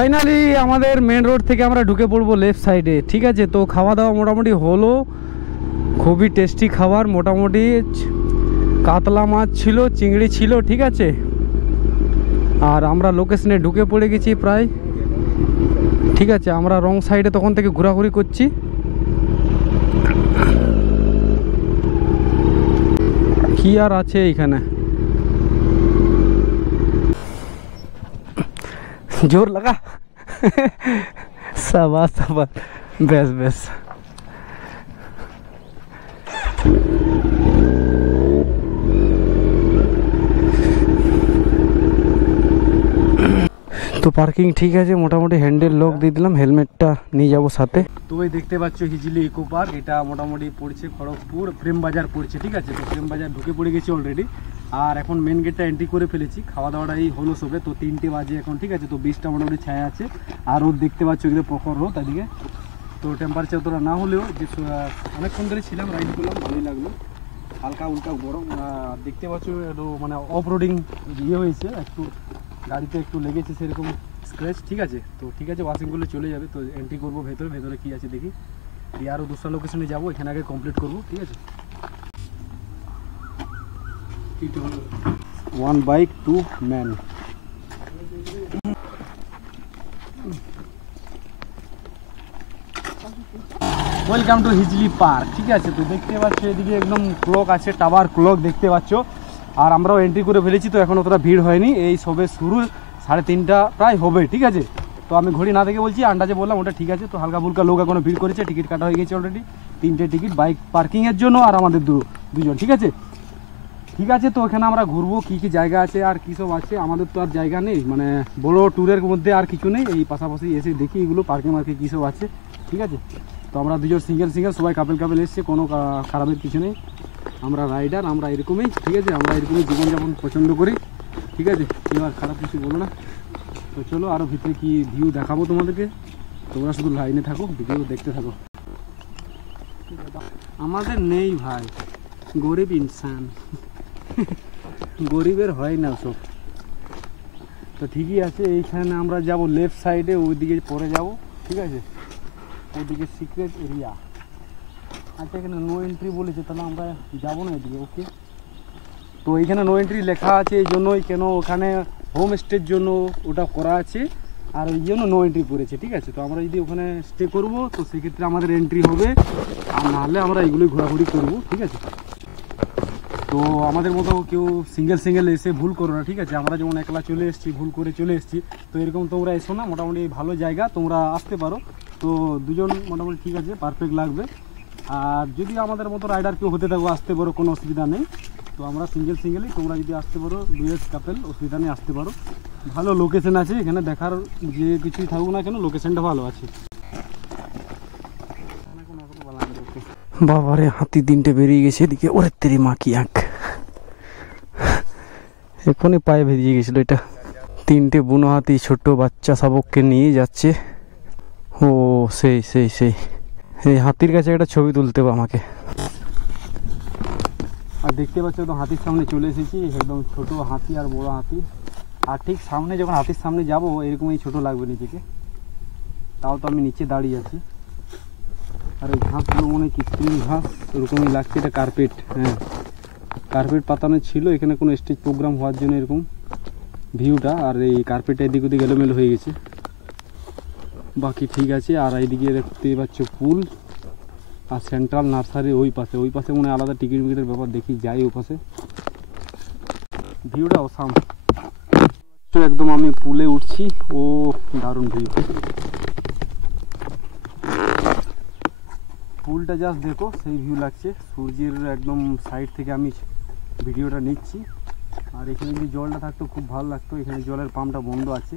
Finally আমাদের main road থেকে আমরা ঢুকে পড়বো লেফট সাইডে। ঠিক আছে, তো খাওয়া দাওয়া মোটামুটি হলো, খুবই টেস্টি খাবার। মোটামুটি কাতলা মাছ ছিল, চিংড়ি ছিল, ঠিক আছে। আর আমরা লোকেশনে ঢুকে পড়ে গেছি প্রায়। ঠিক আছে, আমরা রং সাইডে তখন থেকে ঘোরাঘুরি করছি। কি আর আছে এইখানে, জোর লাগা। সাবাস সাবাস, বেশ বেশ। তো পার্কিং ঠিক আছে, মোটামুটি হ্যান্ডেল লক দিয়ে দিলাম, হেলমেটটা নিয়ে যাবো সাথে। তো ওই দেখতে পাচ্ছ হিজলি ইকো পার্ক, এটা মোটামুটি পড়ছে খড়গপুর, প্রেম বাজার পড়ছে। ঠিক আছে, তো প্রেম বাজার ঢুকে পড়ে গেছি অলরেডি। আর এখন মেন গেটটা এন্ট্রি করে ফেলেছি, খাওয়া দাওয়াটাই হলো সবে। তো 3টে বাজে এখন। ঠিক আছে, তো বৃষ্টিটা মোটামুটি ছায়া আছে। আর রোদ দেখতে পাচ্ছ এদিকে প্রখর রোদ এদিকে। তো টেম্পারেচার অতটা না হলেও যে অনেকক্ষণ ধরে ছিলাম, রাইড করলাম, ভালোই লাগলো। হালকা উল্কা গরম দেখতে পাচ্ছ, একটু মানে অফ রোডিং ইয়ে হয়েছে, একটু গাড়িতে একটু লেগেছে সেরকম স্ক্র্যাচ। ঠিক আছে, তো ঠিক আছে, ওয়াশিং করলে চলে যাবে। তো এন্ট্রি করবো ভেতরে, ভেতরে কী আছে দেখি। দিয়ে আরও দুসরা লোকেশনে যাবো, এখানে আগে কমপ্লিট করবো। ঠিক আছে, 1 bike 2 men। Welcome to Hijli park. ঠিক আছে, তো দেখতে পাচ্ছ এদিকে একদম ক্লক আছে, টাওয়ার ক্লক দেখতে পাচ্ছ। আর আমরাও এন্ট্রি করে ফেলেছি, তো এখন অতটা ভিড় হয়নি, এই সবে শুরু, 3:30 প্রায় হবে। ঠিক আছে, তো আমি ঘড়ি না দেখে বলছি, আন্দাজে বললাম ওটা ঠিক আছে। তো হালকা ফুলকা লোক এখনো ভিড় করেছে, টিকিট কাটা হয়ে গেছে অলরেডি, 3টে টিকিট বাইক পার্কিংয়ের জন্য আর আমাদের দুজন। ঠিক আছে, ঠিক আছে, তো এখানে আমরা ঘুরবো, কী কী জায়গা আছে আর কী সব আছে। আমাদের তো আর জায়গা নেই, মানে বড় ট্যুরের মধ্যে আর কিছু নেই, এই পাশাপাশি এসে দেখি এগুলো পার্কে মার্কে কী সব আছে। ঠিক আছে, তো আমরা দুজন সিঙ্গেল, সবাই কাপেল এসছে, কোনো খারাপের কিছু নেই। আমরা রাইডার, আমরা এরকমই। ঠিক আছে, আমরা এরকমই জীবনযাপন পছন্দ করি। ঠিক আছে, কেউ আর খারাপ কিছু বলো না। তো চলো আরও ভিতরে কি ভিউ দেখাবো তোমাদেরকে, তোমরা শুধু লাইনে থাকো, ভিডিও দেখতে থাকো। আমাদের নেই ভাই, গরিব ইনসান, গরিবের হয় না সব। তো ঠিকই আছে, এইখানে আমরা যাব লেফট সাইডে, ওইদিকে পরে যাব। ঠিক আছে, ওইদিকে সিক্রেট এরিয়া। আচ্ছা, এখানে নো এন্ট্রি বলেছে, তাহলে আমরা যাবো না এদিকে। ওকে, তো এইখানে নো এন্ট্রি লেখা আছে, এই জন্যই, কেন ওখানে হোম স্টের জন্য ওটা করা আছে, আর ওই জন্য নো এন্ট্রি করেছে। ঠিক আছে, তো আমরা যদি ওখানে স্টে করব, তো সেক্ষেত্রে আমাদের এন্ট্রি হবে, আর নাহলে আমরা এগুলোই ঘোরাঘুরি করবো। ঠিক আছে, তো আমাদের মতো কেউ সিঙ্গেল এসে ভুল করো না। ঠিক আছে, আমরা যেমন একলা চলে এসেছি, ভুল করে চলে এসেছি, তো এরকম তোমরা এসো না। মোটামুটি ভালো জায়গা, তোমরা আসতে পারো। তো দুজন মোটামুটি ঠিক আছে, পারফেক্ট লাগবে। আর যদি আমাদের মতো রাইডার কেউ হতে থাকো, আসতে পারো, কোনো অসুবিধা নেই। তো আমরা সিঙ্গেলই, তোমরা যদি আসতে পারো, ডুয়েট কাপেল, অসুবিধা নেই, আসতে পারো। ভালো লোকেশন আছে এখানে, দেখার যে কিছুই থাকুক না কেন, লোকেশনটা ভালো আছে। বাবারে, হাতি 3টে বেরিয়ে গেছে এদিকে। ওরে তেরি মা কি আঁক, এখনই পায়ে বেরিয়ে গেছিল এটা। 3টে বুনো হাতি ছোট বাচ্চা শাবককে নিয়ে যাচ্ছে। ও সেই সেই সেই, এই হাতির কাছে একটা ছবি তুলতে হবে আমাকে। আর দেখতে পাচ্ছ একদম হাতির সামনে চলে এসেছি, একদম ছোট হাতি আর বড় হাতি। আর ঠিক সামনে যখন হাতির সামনে যাব, এরকমই ছোট লাগবে নিজেকে। তাও তো আমি নিচে দাঁড়িয়ে আছি। আর এই ঘাসগুলো মনে হয় কৃত্রিম ঘাস, এরকমই লাগছে। এটা কার্পেট, হ্যাঁ কার্পেট পাতানো ছিল এখানে কোনো স্টেজ প্রোগ্রাম হওয়ার জন্য, এরকম ভিউটা। আর এই কার্পেটটা এদিক ওদিক এলোমেলো হয়ে গেছে, বাকি ঠিক আছে। আর এইদিকে দেখতে পাচ্ছ পুল, আর সেন্ট্রাল নার্সারি ওই পাশে মনে হয় আলাদা টিকিটের ব্যাপার, দেখি যাই ওই পাশে। ভিউটা অসাম, তো একদম আমি পুলে উঠছি। ও দারুণ ভিউ, পুলটা জাস্ট দেখো, সেই ভিউ লাগছে। সূর্যের একদম সাইড থেকে আমি ভিডিওটা নিচ্ছি। আর এখানে যদি জলটা থাকতো খুব ভালো লাগতো, এখানে জলের পাম্পটা বন্ধ আছে।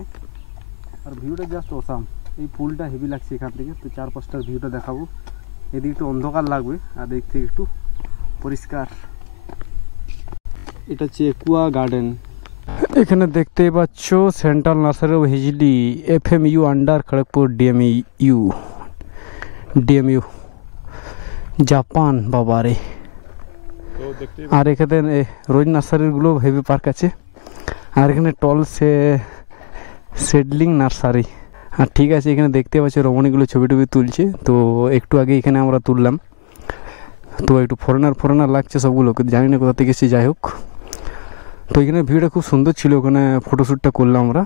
আর ভিউটা জাস্ট অসাম, এই পুলটা হেভি লাগছে এখান থেকে। তো 4-5টার ভিউটা দেখাবো। এদিকে একটু অন্ধকার লাগবে, আর দিক থেকে একটু পরিষ্কার। এটা হচ্ছে একুয়া গার্ডেন। এখানে দেখতে পাচ্ছ central nursery of Hijli, FMU under Kharagpur, DMU Japan. বাবারে, আর এখানে রোজ নার্সারিগুলো হেভি পার্ক আছে। আর এখানে টল সেডলিং নার্সারি, আর ঠিক আছে, এখানে দেখতে পাচ্ছি রমণীগুলো ছবি টবি তুলছে। তো একটু আগে এখানে আমরা তুললাম, তো একটু ফরেনার লাগছে সবগুলো, জানি না কোথা থেকে এসেছে, যাই হোক। তো এখানে ভিউটা খুব সুন্দর ছিল, ওখানে ফটোশ্যুটটা করলাম আমরা।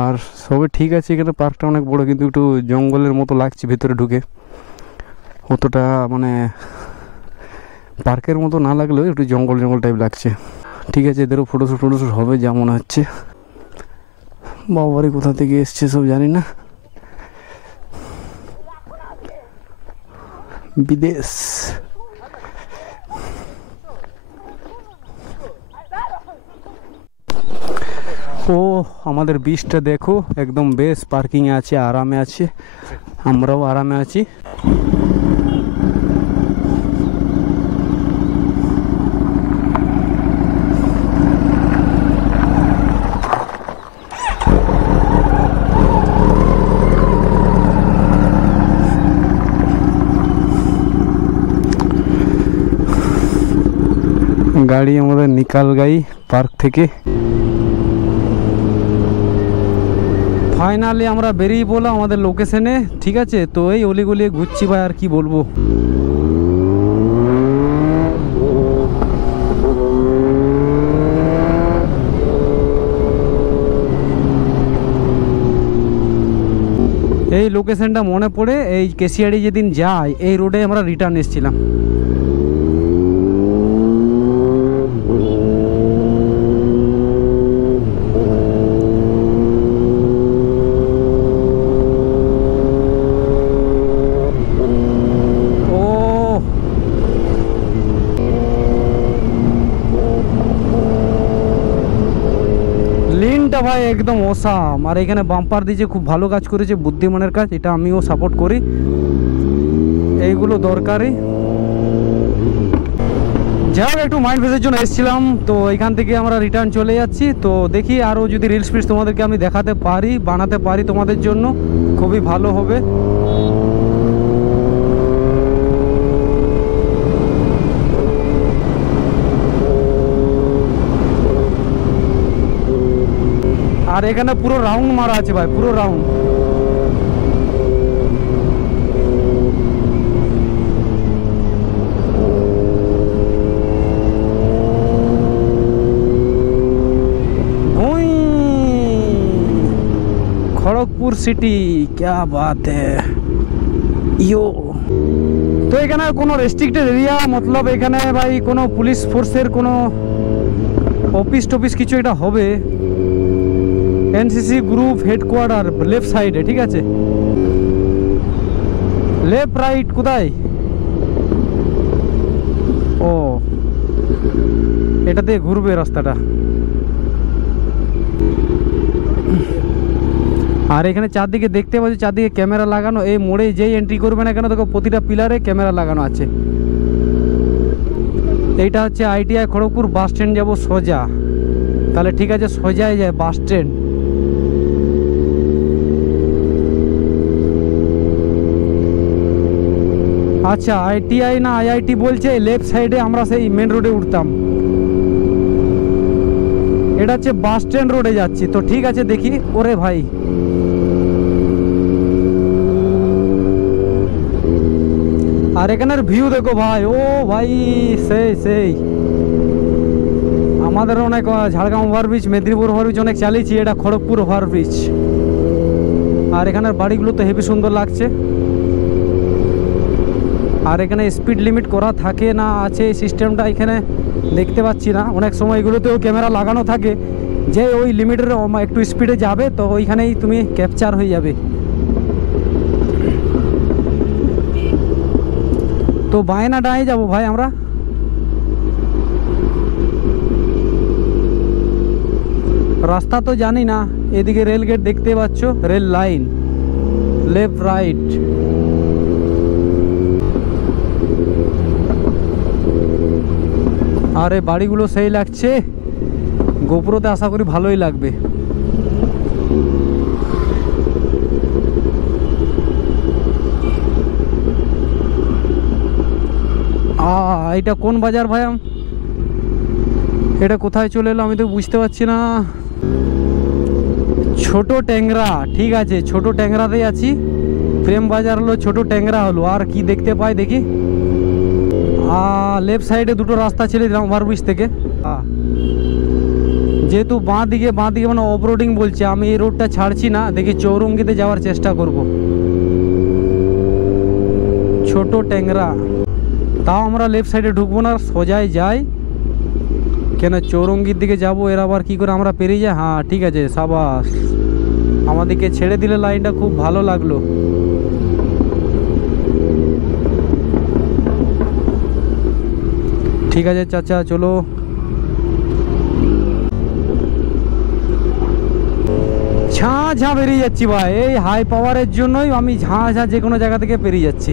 আর সবে ঠিক আছে, এখানে পার্কটা অনেক বড়, কিন্তু একটু জঙ্গলের মতো লাগছে ভেতরে ঢুকে, অতটা মানে পার্কের মতো না লাগলেও একটু জঙ্গল টাইপ লাগছে। ঠিক আছে, এদেরও ফটোশ্যুট হবে যা মনে হচ্ছে। বাবারে কোথা থেকে এসছে সব জানি না, বিদেশ। ও আমাদের বিচটা দেখো, একদম বেশ পার্কিংয়ে আছে, আরামে আছে, আমরাও আরামে আছি। গাড়ি আমাদের নিকাল গাই পার্ক থেকে। ফাইনালি আমরা বেরিয়ে পড়লাম আমাদের লোকেশনে। ঠিক আছে, তো এই অলিগলি ঘুরছি ভাই, আর কি বলবো। এই লোকেশনটা মনে পড়ে, এই কেশিয়াড়ি যেদিন যাই এই রোডে আমরা রিটার্ন এসেছিলাম। ভাই একদম অসাম। আর এখানে বাম্পার দিয়েছে, খুব ভালো কাজ করেছে, বুদ্ধিমানের কাজ, এটা আমিও সাপোর্ট করি, এইগুলো দরকারি। যাই হোক, একটু মাইন্ড ফ্রেশের জন্য এসেছিলাম, তো এখান থেকে আমরা রিটার্ন চলে যাচ্ছি। তো দেখি আরও যদি রিলস ফিলস তোমাদেরকে আমি দেখাতে পারি, বানাতে পারি তোমাদের জন্য, খুবই ভালো হবে। আর এখানে পুরো রাউন্ড মারা আছে ভাই, পুরো রাউন্ড। খড়গপুর সিটি, क्या बात है ইয়ো। তো এখানে কোনো রেস্ট্রিক্টেড এরিয়া, মতলব এখানে ভাই কোনো পুলিশ ফোর্সের কোনো অফিস টফিস কিছু এটা হবে। এনসিসি গ্রুপ হেডকোয়ার্টার লেফট সাইডে, ঠিক আছে। লেফট রাইট কোথায়? ও এটা দিয়ে ঘুরবে রাস্তাটা। আর এখানে চারদিকে দেখতে পাচ্ছি, চারদিকে ক্যামেরা লাগানো। এই মোড়ে যেই এন্ট্রি করবে না কেন দেখো, প্রতিটা পিলারে ক্যামেরা লাগানো আছে। এইটা হচ্ছে আইটিআই খড়গপুর বাস স্ট্যান্ড, যাবো সোজা। তাহলে ঠিক আছে, সোজাই যায় বাস স্ট্যান্ড। আচ্ছা, আইটিআই না আইআইটি বলছে, লেফট সাইডে আমরা সেই মেন রোডে উঠতাম। এটা হচ্ছে বাস স্ট্যান্ড রোডে যাচ্ছি। তো ঠিক আছে, দেখি। ওরে ভাই, আর এখানের ভিউ দেখো ভাই, ও ভাই সেই আমাদের অনেক ঝাড়গ্রাম ওভারব্রিজ, মেদিনীপুর ওভারব্রিজ অনেক চালিয়েছি, এটা খড়গপুর ওভারব্রিজ। আর এখানের বাড়িগুলো তো হেভি সুন্দর লাগছে। আর এখানে স্পিড লিমিট করা থাকে না আছে, এই সিস্টেমটা এখানে দেখতে পাচ্ছি না। অনেক সময় এগুলোতেও ক্যামেরা লাগানো থাকে, যে ওই লিমিটের একটু স্পিডে যাবে তো ওইখানেই তুমি ক্যাপচার হয়ে যাবে। তো বাঁয়ে না ডাঁয়ে যাবো ভাই আমরা? রাস্তা তো জানি না। এদিকে রেল গেট দেখতে পাচ্ছ, রেল লাইন, লেফট রাইট। আর এই বাড়িগুলো সেই লাগছে, গোপুরতে আশা করি ভালোই লাগবে। এটা কোন বাজার ভাই? এটা কোথায় চলে এলো আমি তো বুঝতে পারছি না। ছোট ট্যাংরা, ঠিক আছে, ছোট ট্যাংরাতেই আছি। প্রেম বাজার হলো, ছোট ট্যাংরা হলো, আর কি দেখতে পাই দেখি। লেফট সাইডে দুটো রাস্তা ছিল ওভারব্রিজ থেকে। যেহেতু বাঁ দিকে মানে অফ রোডিং বলছে, আমি এই রোডটা ছাড়ছি না, দেখি চৌরঙ্গিতে যাওয়ার চেষ্টা করব। ছোট ট্যাংরা, তাও আমরা লেফট সাইডে ঢুকবো না, সোজাই যাই, কেন চৌরঙ্গির দিকে যাব। এর আবার কি করে আমরা পেরিয়ে যাই। হ্যাঁ ঠিক আছে, সাবাস, আমাদেরকে ছেড়ে দিলে লাইনটা, খুব ভালো লাগলো। ঠিক আছে চাচা, চলো। ঝাঁ বেরিয়ে যাচ্ছি ভাই, এই হাই পাওয়ারের জন্যই আমি ঝাঁ যে কোনো জায়গা থেকে পেরিয়ে যাচ্ছি,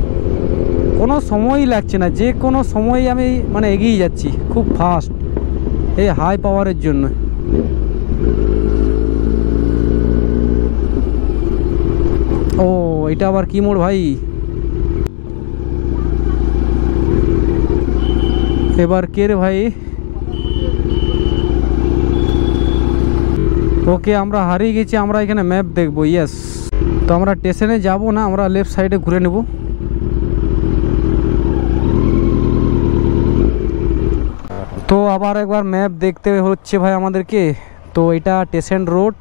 কোনো সময়ই লাগছে না, যে কোনো সময় আমি মানে এগিয়ে যাচ্ছি খুব ফাস্ট, এই হাই পাওয়ারের জন্য। ও এটা আবার কি মোড় ভাই? এবার কে রে ভাই? ওকে, আমরা হারিয়ে গেছি, আমরা এখানে ম্যাপ দেখবো। ইয়েস, তো আমরা স্টেশনে যাব না, আমরা লেফট সাইডে ঘুরে নেব। তো আবার একবার ম্যাপ দেখতে হচ্ছে ভাই আমাদেরকে। তো এটা স্টেশন রোড,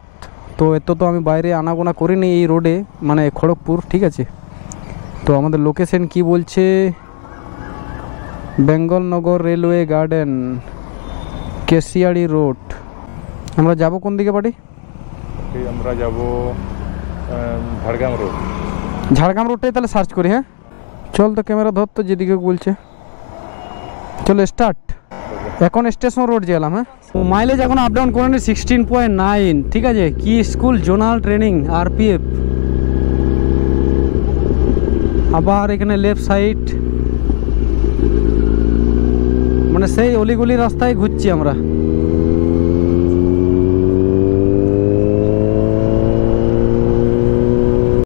তো এত তো আমি বাইরে আনাগোনা করিনি এই রোডে, মানে খড়গপুর, ঠিক আছে। তো আমাদের লোকেশন কি বলছে, বেঙ্গলনগর রেলওয়ে গার্ডেন, কেশিয়াড়ি রোড। আমরা যাব কোন দিকে বাড়ি? আমরা যাব ঝাড়গ্রাম রোড। ঝাড়গ্রাম রোডটাই তাহলে সার্চ করি। হ্যাঁ চল, তো ক্যামেরা ধর, তো যেদিকে বলছে চলো স্টার্ট। এখন স্টেশন রোড গেলাম। হ্যাঁ, মাইলেজ এখন আপ ডাউন করে নি 16.9, ঠিক আছে। কি স্কুল, জোনাল ট্রেনিং, আরপিএফ। আবার এখানে লেফট সাইড, মানে সেই অলিগলি রাস্তায় ঘুরছি আমরা।